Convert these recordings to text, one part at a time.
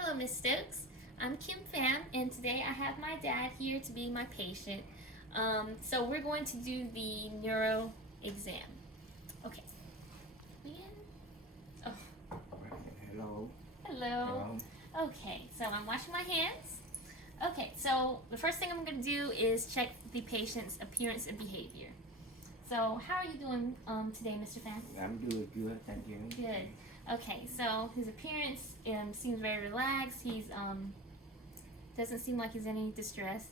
Hello, Miss Stokes. I'm Kim Pham, and today I have my dad here to be my patient. So we're going to do the neuro exam. Okay. Begin. Oh, Hello. hello. Okay, so I'm washing my hands. Okay, so the first thing I'm going to do is check the patient's appearance and behavior. So how are you doing today, Mr. Pham? I'm doing good, thank you. Good. Okay, so his appearance seems very relaxed. He's doesn't seem like he's in any distress.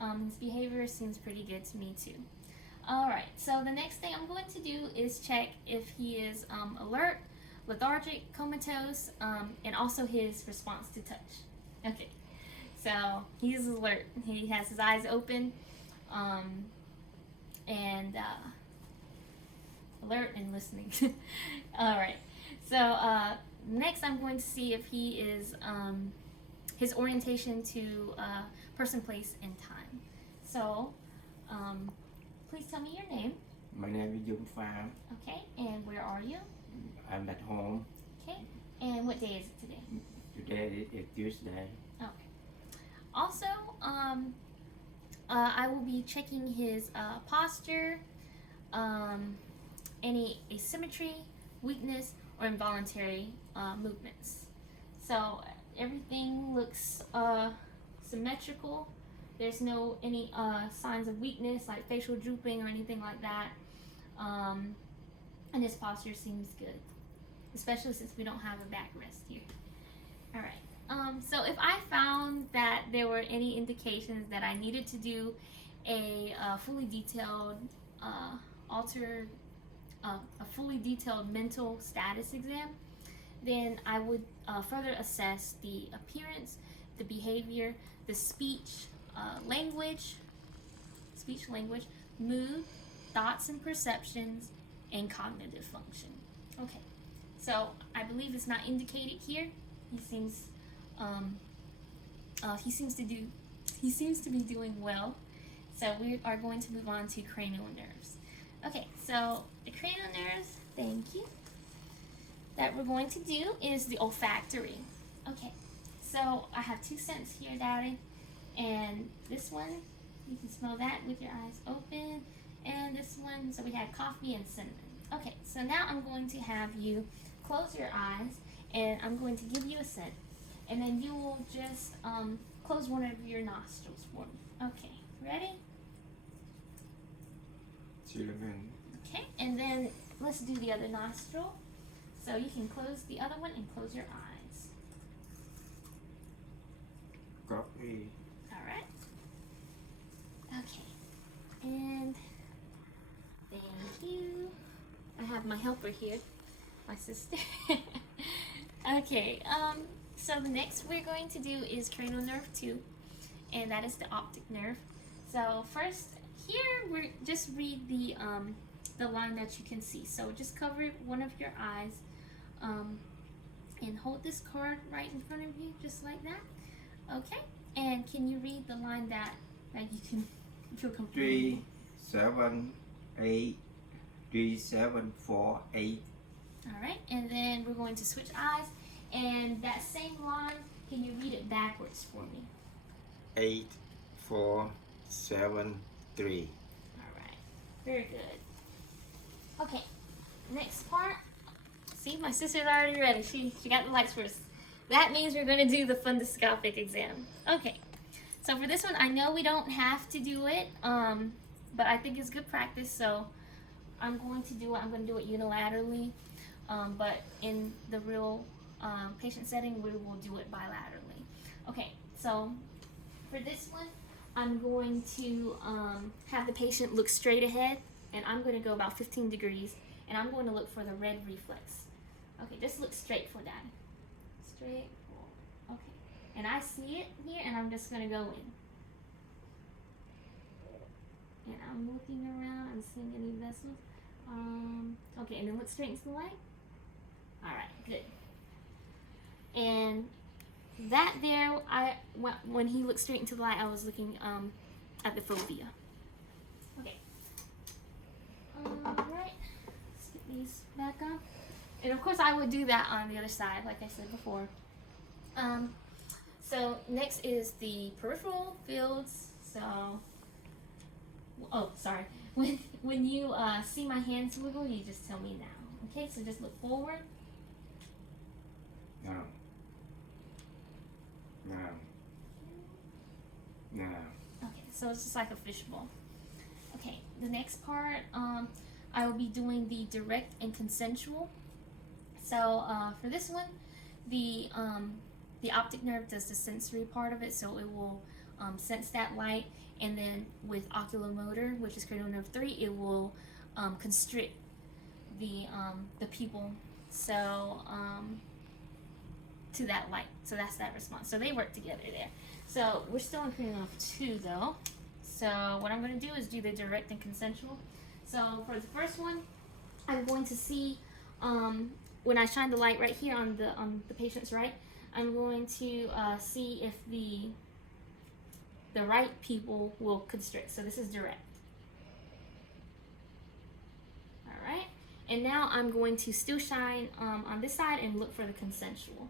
His behavior seems pretty good to me too. All right, so the next thing I'm going to do is check if he is alert, lethargic, comatose, and also his response to touch. Okay, so he's alert. He has his eyes open, and alert and listening. All right. So next, I'm going to see if he is his orientation to person, place, and time. So please tell me your name. My name is Jung Pham. Okay, and where are you? I'm at home. Okay, and what day is it today? Today is Tuesday. Okay. Also, I will be checking his posture, any asymmetry, weakness, or involuntary movements. So everything looks symmetrical. There's no any signs of weakness like facial drooping or anything like that. And his posture seems good, especially since we don't have a backrest here. All right. So if I found that there were any indications that I needed to do a fully detailed a fully detailed mental status exam, then I would further assess the appearance, the behavior, the speech language, mood, thoughts and perceptions, and cognitive function. Okay, so I believe it's not indicated here. He seems to be doing well. So we are going to move on to cranial nerves. Okay, so the cranial nerves, thank you, that we're going to do is the olfactory. Okay, so I have two scents here, Daddy, and this one, you can smell that with your eyes open, and this one, so we had coffee and cinnamon. Okay, so now I'm going to have you close your eyes, and I'm going to give you a scent, and then you will just close one of your nostrils for me. Okay, ready? Cinnamon. Okay, and then let's do the other nostril. So you can close the other one and close your eyes. Coffee. All right. Okay, and thank you. I have my helper here, my sister. Okay, so the next we're going to do is cranial nerve 2, and that is the optic nerve. So first, here we're just read the line that you can see. So just cover one of your eyes, and hold this card right in front of you, just like that. Okay, and can you read the line that you can feel comfortable? 3, 7, 8. 3, 7, 4, 8. All right, and then we're going to switch eyes, and that same line, can you read it backwards for me? 8, 4, 7, 3. All right, very good. Okay, next part. See, my sister's already ready. She got the lights first. That means we're going to do the fundoscopic exam. Okay, so for this one, I know we don't have to do it, but I think it's good practice, so I'm going to do it. I'm going to do it unilaterally, but in the real patient setting, we will do it bilaterally. Okay, so for this one, I'm going to have the patient look straight ahead, and I'm going to go about 15 degrees, and I'm going to look for the red reflex. Okay, just look straight for that. Straight. Okay, and I see it here, and I'm just going to go in. And I'm looking around. I'm seeing any vessels. Okay, and then look straight into the light. All right, good. And that there, when he looked straight into the light, I was looking at the fovea. Okay. All right. Let's get these back on. And of course, I would do that on the other side, like I said before. So next is the peripheral fields. So, oh, sorry. When you see my hands wiggle, you just tell me now. Okay, so just look forward. Now. Now. Now. Okay, so it's just like a fishbowl. Okay, the next part, I will be doing the direct and consensual. So for this one, the optic nerve does the sensory part of it, so it will sense that light, and then with oculomotor, which is cranial nerve 3, it will constrict the pupil, so to that light. So that's that response. So they work together there. So we're still in cranial nerve 2 though. So what I'm going to do is do the direct and consensual. So for the first one, I'm going to see when I shine the light right here on the patient's right, I'm going to see if the right pupil will constrict. So this is direct. All right. And now I'm going to still shine on this side and look for the consensual.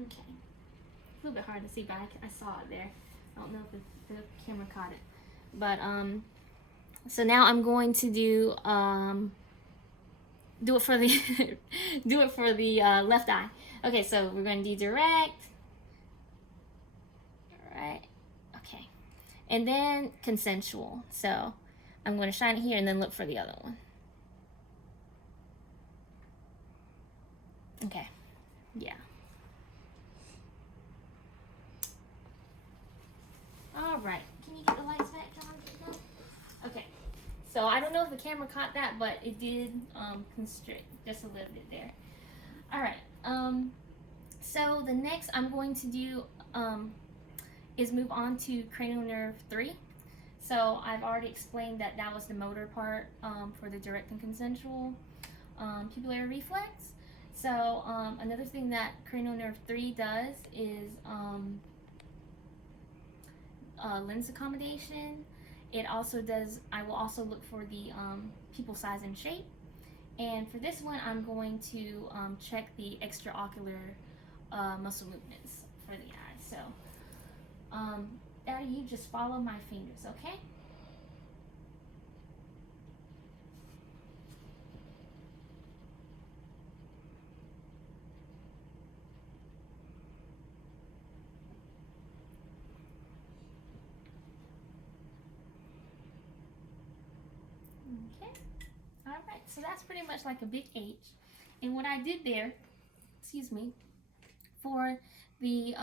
Okay. A little bit hard to see, but I saw it there. I don't know if the camera caught it. But so now I'm going to do it for the do it for the left eye. Okay, so we're going to do direct. All right. Okay. And then consensual. So I'm going to shine it here and then look for the other one. Okay. Yeah. All right. Can you get the lights back, John? Okay. So I don't know if the camera caught that, but it did constrict just a little bit there. All right. So the next I'm going to do is move on to cranial nerve 3. So I've already explained that that was the motor part for the direct and consensual pupillary reflex. So another thing that cranial nerve 3 does is lens accommodation. It also does, I will also look for the pupil size and shape. And for this one, I'm going to check the extraocular muscle movements for the eye. So, Daddy, you just follow my fingers, okay? Okay. All right. So that's pretty much like a big H. And what I did there, excuse me, for the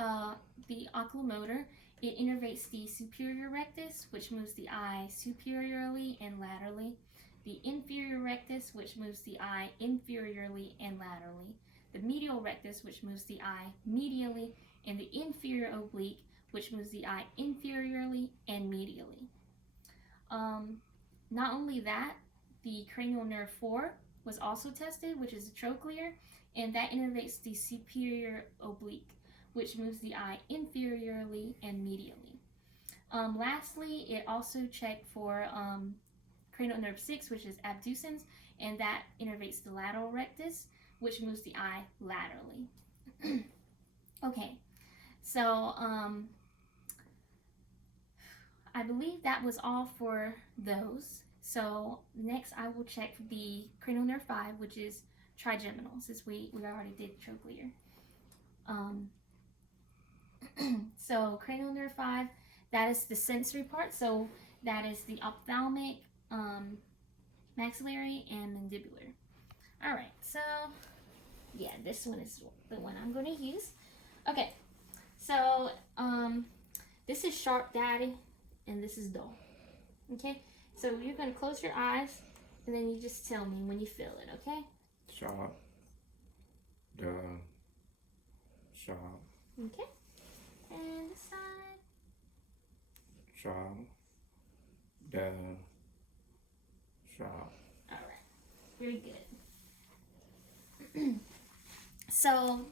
oculomotor, it innervates the superior rectus, which moves the eye superiorly and laterally, the inferior rectus, which moves the eye inferiorly and laterally, the medial rectus, which moves the eye medially, and the inferior oblique, which moves the eye inferiorly and medially. Not only that, the cranial nerve 4 was also tested, which is the trochlear, and that innervates the superior oblique, which moves the eye inferiorly and medially. Lastly, it also checked for cranial nerve 6, which is abducens, and that innervates the lateral rectus, which moves the eye laterally. Okay, so I believe that was all for those. So next I will check the cranial nerve 5, which is trigeminal, since we already did trochlear. So cranial nerve 5, that is the sensory part. So that is the ophthalmic, maxillary, and mandibular. All right, so yeah, this one is the one I'm going to use. Okay, so this is sharp, Daddy, and this is dull. Okay, so you're going to close your eyes, and then you just tell me when you feel it, okay? Sharp. Dull. Sharp. Okay, and this side. Sharp. Dull. Sharp. All right, very good. So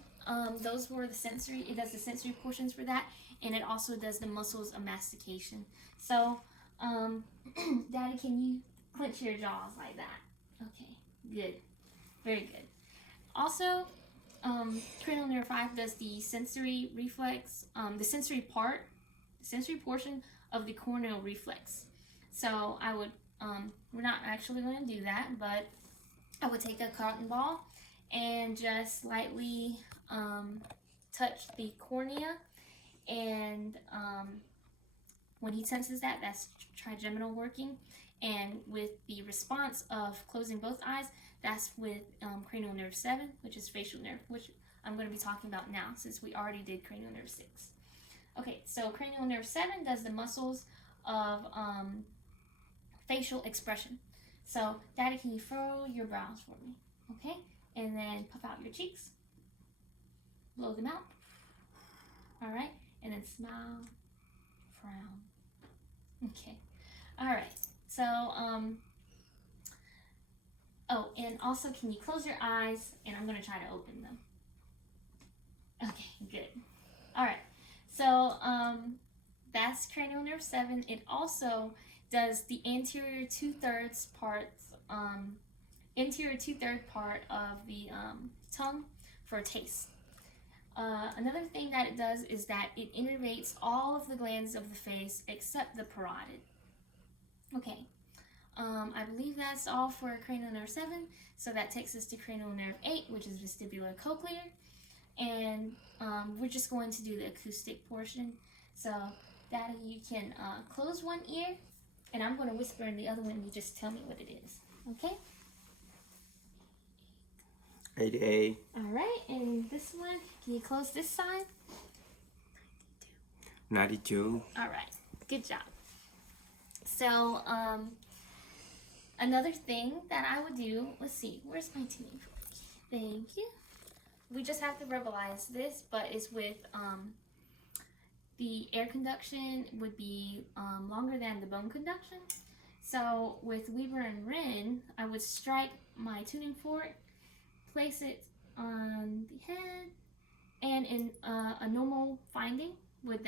those were the sensory. It does the sensory portions for that, and it also does the muscles of mastication. So, Daddy, can you clench your jaws like that? Okay, good, very good. Also, cranial nerve 5 does the sensory reflex, the sensory portion of the corneal reflex. So I would, we're not actually going to do that, but I would take a cotton ball and just lightly touch the cornea, and when he senses that, that's trigeminal working. And with the response of closing both eyes, that's with cranial nerve 7, which is facial nerve, which I'm going to be talking about now since we already did cranial nerve 6. Okay, so cranial nerve 7 does the muscles of facial expression. So, Daddy, can you furrow your brows for me? Okay, and then puff out your cheeks. Blow them out. All right, and then smile, frown. Okay, all right. So, oh, and also, can you close your eyes? And I'm gonna try to open them. Okay, good. All right. So, that's cranial nerve 7. It also does the anterior 2/3 part of the tongue for taste. Another thing that it does is that it innervates all of the glands of the face except the parotid. Okay, I believe that's all for cranial nerve 7. So that takes us to cranial nerve 8, which is vestibular cochlear. And we're just going to do the acoustic portion. So, Daddy, you can close one ear, and I'm going to whisper in the other one, and you just tell me what it is. Okay? 88. All right, and this one, can you close this side? 92. All right, good job. So, another thing that I would do, let's see, where's my tuning fork? Thank you. We just have to verbalize this, but it's with the air conduction would be longer than the bone conduction. So with Weber and Wren, I would strike my tuning fork, place it on the head, and in a normal finding would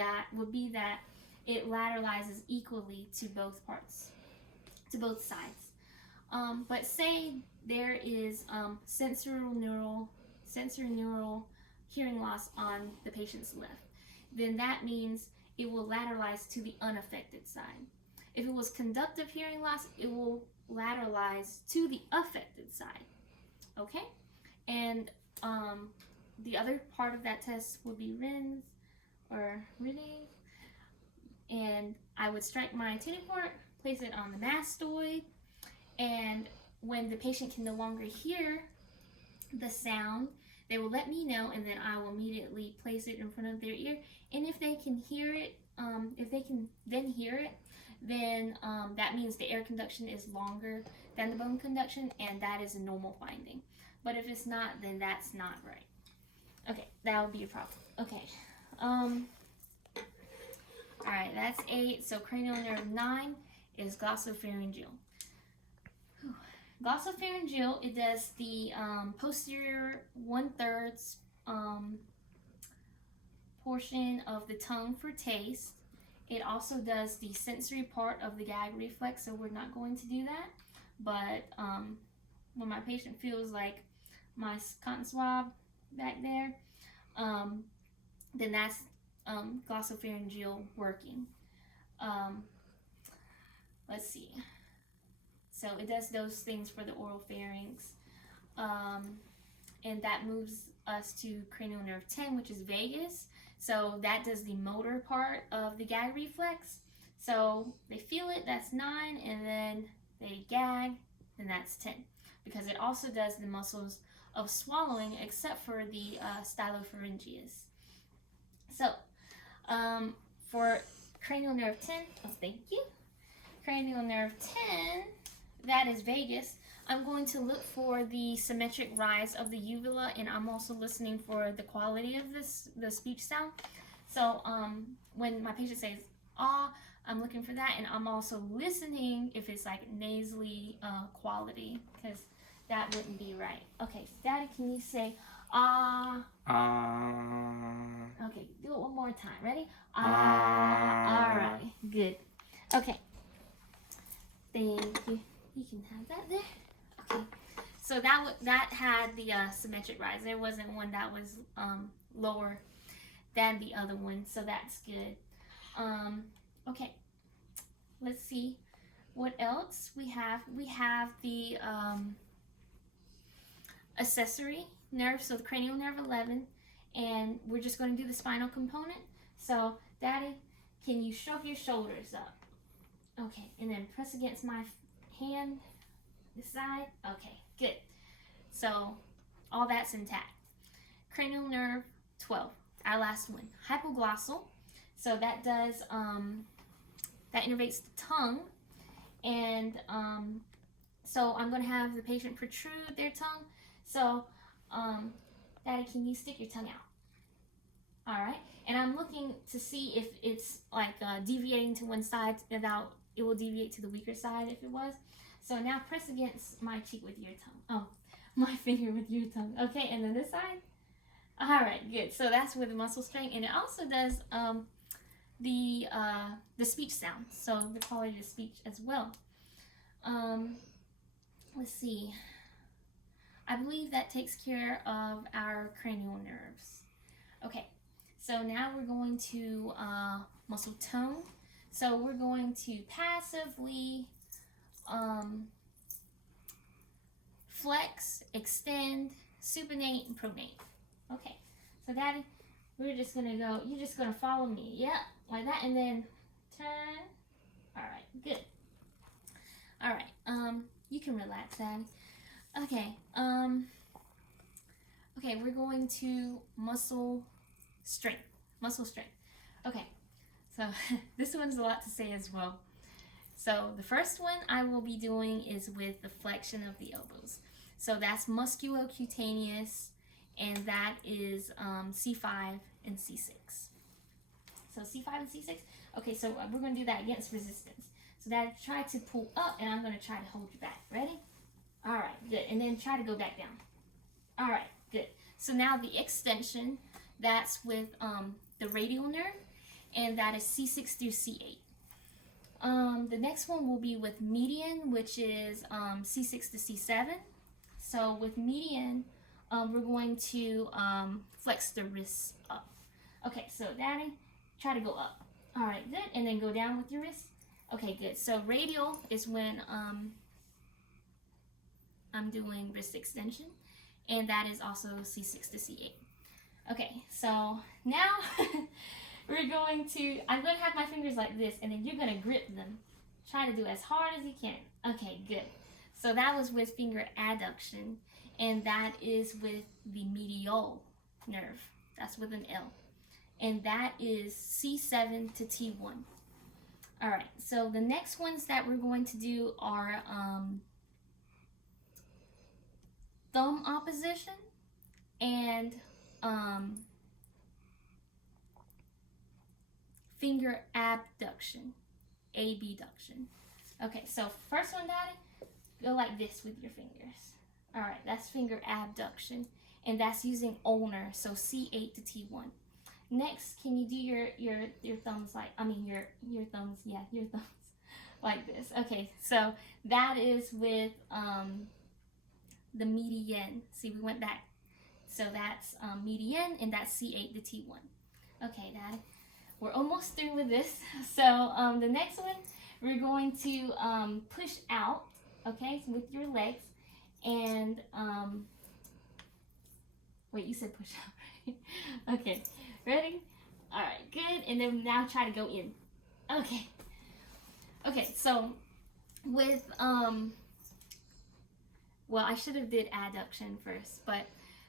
be that it lateralizes equally to both parts, to both sides. But say there is sensory neural hearing loss on the patient's left, then that means it will lateralize to the unaffected side. If it was conductive hearing loss, it will lateralize to the affected side. Okay? And the other part of that test would be Ren's or Renee. And I would strike my tuning fork, place it on the mastoid, and when the patient can no longer hear the sound, they will let me know, and then I will immediately place it in front of their ear. And if they can hear it, if they can then hear it, then that means the air conduction is longer than the bone conduction, and that is a normal finding. But if it's not, then that's not right. Okay, that would be a problem. Okay. All right, that's 8. So cranial nerve 9 is glossopharyngeal. Whew. Glossopharyngeal, it does the posterior 1/3 portion of the tongue for taste. It also does the sensory part of the gag reflex, so we're not going to do that. But when my patient feels like my cotton swab back there, then that's glossopharyngeal working. Let's see. So it does those things for the oral pharynx. And that moves us to cranial nerve 10, which is vagus. So that does the motor part of the gag reflex. So they feel it, that's 9, and then they gag, and that's 10. Because it also does the muscles of swallowing, except for the stylopharyngeus. So, for cranial nerve 10, oh, thank you. Cranial nerve 10, that is vagus. I'm going to look for the symmetric rise of the uvula, and I'm also listening for the quality of the speech sound. So, when my patient says, ah, I'm looking for that, and I'm also listening if it's like nasally quality, because that wouldn't be right. Okay, Daddy, can you say, ah? Okay, do it one more time. Ready? All right, good. Okay, thank you. You can have that there. Okay, So that had the symmetric rise. There wasn't one that was lower than the other one, so that's good. Okay, let's see what else we have. We have the accessory nerve, so the cranial nerve 11, and we're just going to do the spinal component. So, Daddy, can you shrug your shoulders up? Okay, and then press against my hand, this side. Okay, good. So, all that's intact. Cranial nerve 12, our last one. Hypoglossal, so that does, that innervates the tongue, and so I'm going to have the patient protrude their tongue. So, Daddy, can you stick your tongue out? All right, and I'm looking to see if it's like deviating to one side, without it will deviate to the weaker side if it was. So now press against my cheek with your tongue. Oh, my finger with your tongue. Okay, and then this side. All right, good. So that's with the muscle strength, and it also does the speech sound, so the quality of speech as well. Let's see. I believe that takes care of our cranial nerves. Okay, so now we're going to muscle tone. So we're going to passively flex, extend, supinate, and pronate. Okay, so Daddy, we're just gonna go, you're just gonna follow me. Yep, like that, and then turn. All right, good. All right, you can relax, Daddy. Okay, okay, we're going to muscle strength. Muscle strength. Okay, so this one's a lot to say as well. So the first one I will be doing is with the flexion of the elbows. So that's musculocutaneous, and that is C5 and C6. So C5 and C6. Okay, so we're going to do that against resistance. So that try to pull up, and I'm going to try to hold you back. Ready? All right, good. And then try to go back down. All right, good. So now the extension, that's with the radial nerve, and that is C6 through C8. The next one will be with median, which is C6 to C7. So with median, we're going to flex the wrists up. Okay, so Daddy, try to go up. All right, good. And then go down with your wrist. Okay, good. So radial is when I'm doing wrist extension, and that is also C6 to C8. Okay, so now I'm going to have my fingers like this, and then you're going to grip them. Try to do as hard as you can. Okay, good. So that was with finger adduction, and that is with the medial nerve. That's with an L. And that is C7 to T1. All right, so the next ones that we're going to do are thumb opposition and finger abduction, abduction. Okay, so first one, Daddy, go like this with your fingers. All right, that's finger abduction, and that's using ulnar, so C8 to T1. Next, can you do your thumbs like, your thumbs, yeah, your thumbs like this. Okay, so that is with the median. See, we went back. So that's median, and that's C8 to T1. Okay, Daddy, we're almost through with this. So the next one, we're going to push out, okay, with your legs, and wait, you said push out, right? Okay, ready? All right, good. And then now try to go in. Okay. Okay, so with well, I should have did adduction first, but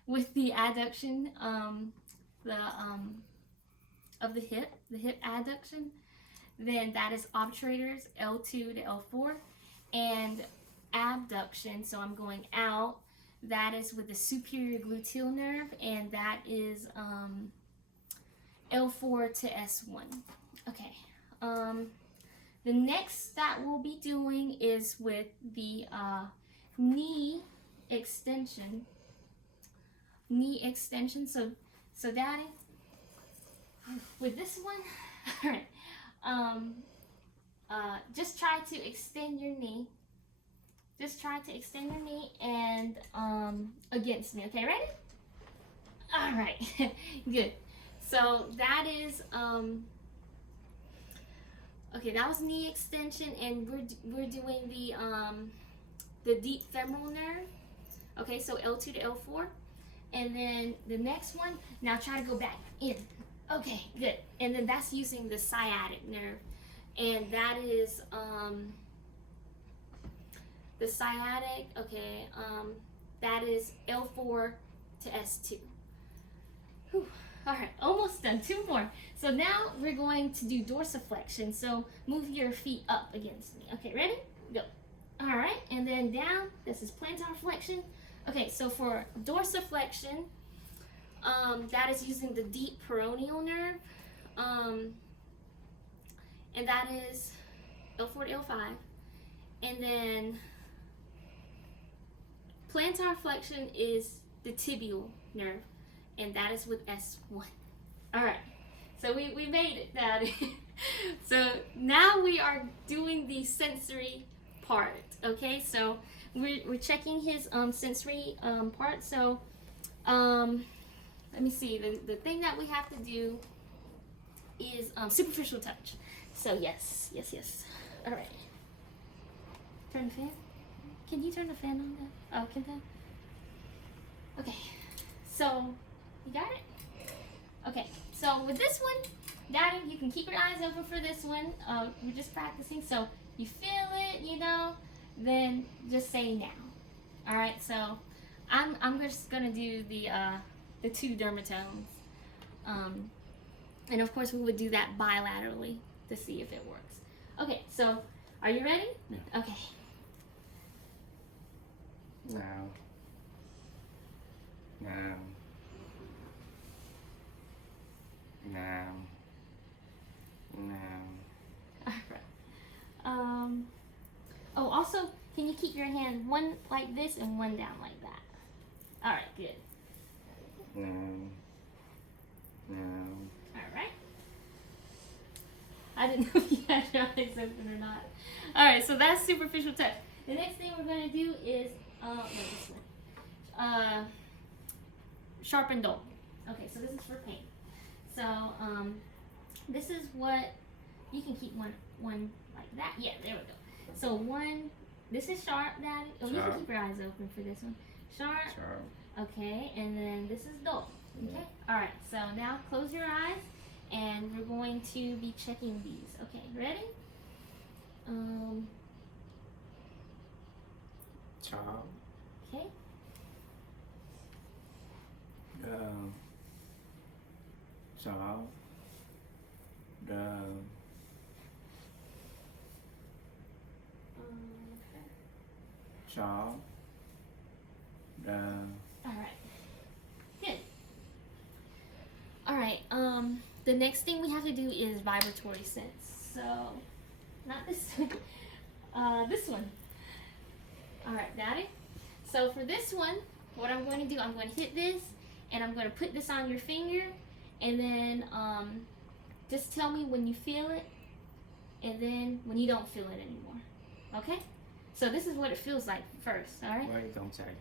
with the adduction, of the hip adduction, then that is obturators, L2 to L4, and abduction, so I'm going out, that is with the superior gluteal nerve, and that is L4 to S1. Okay, the next that we'll be doing is with the knee extension. So Daddy, with this one, all right, just try to extend your knee. just try to extend your knee and against me. Okay, ready? All right, good. So that is okay. That was knee extension, and we're doing the deep femoral nerve. Okay, so L2 to L4, and then the next one. Now try to go back in. Okay, good. And then that's using the sciatic nerve, and that is the sciatic. Okay, that is L4 to S2. Whew. All right, almost done. 2 more. So now we're going to do dorsiflexion. So move your feet up against me. Okay, ready? Go. All right, and then down. This is plantar flexion. Okay, so for dorsiflexion, that is using the deep peroneal nerve, and that is L4 to L5. And then plantar flexion is the tibial nerve, and that is with S1. All right, so we made it, Daddy. So now we are doing the sensory part. Okay, so we're checking his sensory part. So let me see. The thing that we have to do is superficial touch. So yes. All right. Turn the fan. Can you turn the fan on? There? Oh, can that? Okay. So you got it. Okay. So with this one, Daddy, you can keep your eyes open for this one. We're just practicing. So you feel it, then just say now. All right. So I'm just gonna do the 2 dermatones, and of course we would do that bilaterally to see if it works. Okay. So are you ready? Yeah. Okay. Now. Now. Now. Now. All right. Oh, also, can you keep your hand one like this and one down like that? All right, good. Now. Now. All right. I didn't know if you had your eyes open or not. All right, so that's superficial touch. The next thing we're gonna do is this one. Sharp and dull. Okay, so this is for pain. So this is what you can keep one like that. Yeah, there we go. So this is sharp, Daddy. Oh, you can keep your eyes open for this one. Sharp. Okay, and then this is dull. Okay. All right. So now close your eyes, and we're going to be checking these. Okay, ready? Chop. Okay. Chop. Chop. All right. Good. All right. The next thing we have to do is vibratory sense. So, not this one. This one. All right, Daddy. So for this one, what I'm going to do, I'm going to hit this, and I'm going to put this on your finger, and then just tell me when you feel it, and then when you don't feel it anymore. Okay? So this is what it feels like first. All right? Wait, don't say.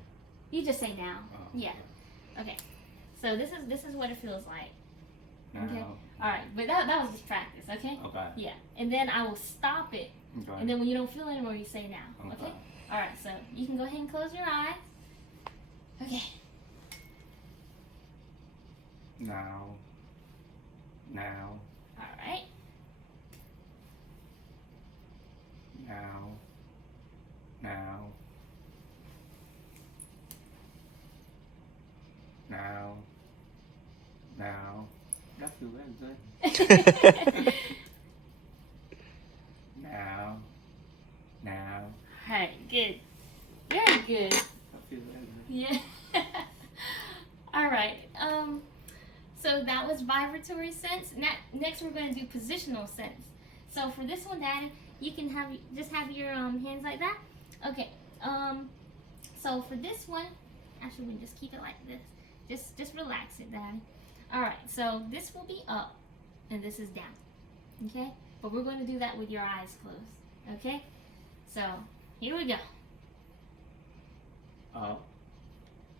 You just say now. Oh, yeah. Okay. So this is what it feels like. Now. Okay. All right, but that was just practice. Okay. Okay. Yeah, and then I will stop it, Okay. and then when you don't feel it anymore, you say now. Okay. Okay. All right. So you can go ahead and close your eyes. Okay. Now. Now. All right. Now. Now. Now. Now. That feels very good. Now. Now. All right. Good. Very good. That feels very good. Yeah. All right. So that was vibratory sense. Next, we're going to do positional sense. So for this one, Daddy, you can just have your hands like that. Okay. So for this one, actually, we just keep it like this. Just relax it, Daddy. All right. So this will be up, and this is down. Okay. But we're going to do that with your eyes closed. Okay. So here we go. up,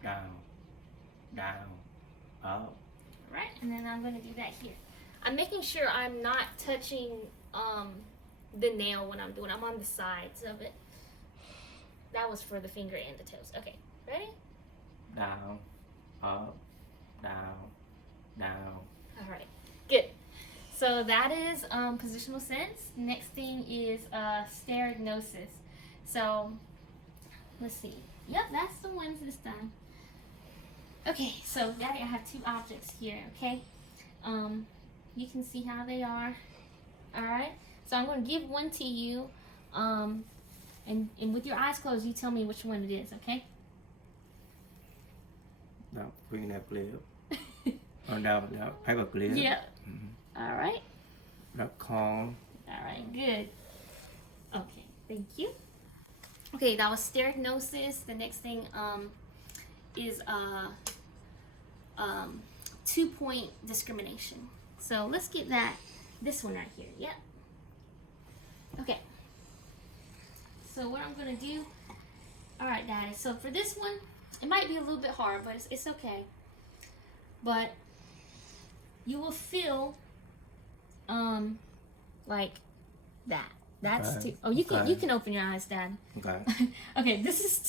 down, down, up. Right, and then I'm going to do that here. I'm making sure I'm not touching the nail when I'm doing. I'm on the sides of it. That was for the finger and the toes. Okay, ready? Down, up, down, down. All right, good. So that is positional sense. Next thing is stereognosis. So let's see. Yep, that's the ones this time. Okay, so Daddy, I have two objects here. Okay, you can see how they are. All right. So I'm going to give one to you, and with your eyes closed, you tell me which one it is. Okay. Đó, fingernail clip. Đó, paper clip. Yeah. All right. Đó, comb. All right. Good. Okay. Thank you. Okay, that was stereognosis. The next thing is 2-point discrimination. So let's get this one right here. Yep. Okay. So what I'm gonna do, all right, Daddy. So for this one, it might be a little bit hard, but it's okay. But you will feel like that. That's Okay. two. Oh, you Okay. can open your eyes, Dad. Okay. Okay, this is